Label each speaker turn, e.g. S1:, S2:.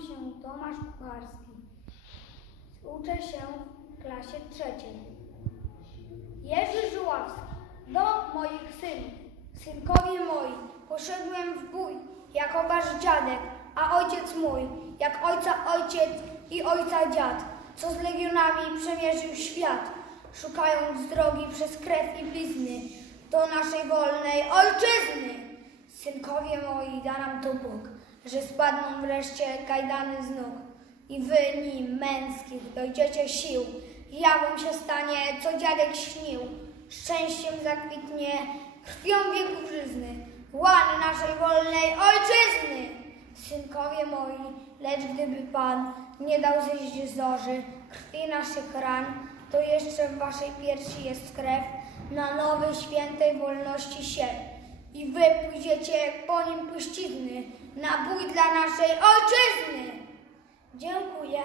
S1: się Tomasz Kucharski. Uczę się w klasie trzeciej. Jerzy Żuławski. Do moich synów. Synkowie moi, poszedłem w bój jako wasz dziadek, a ojciec mój, jak ojca ojciec i ojca dziad, co z legionami przemierzył świat, szukając drogi przez krew i blizny do naszej wolnej ojczyzny. Synkowie moi, da nam to Bóg, że spadną wreszcie kajdany z nóg i wy nim męskich dojdziecie sił. Jawą się stanie, co dziadek śnił, szczęściem zakwitnie, krwią wiekużyzny, łany naszej wolnej ojczyzny. Synkowie moi, lecz gdyby Pan nie dał zejść zorzy, krwi naszych ran, to jeszcze w waszej piersi jest krew na nowej świętej wolności siew. I wy pójdziecie po nim puścizny, na bój dla naszej ojczyzny. Dziękuję.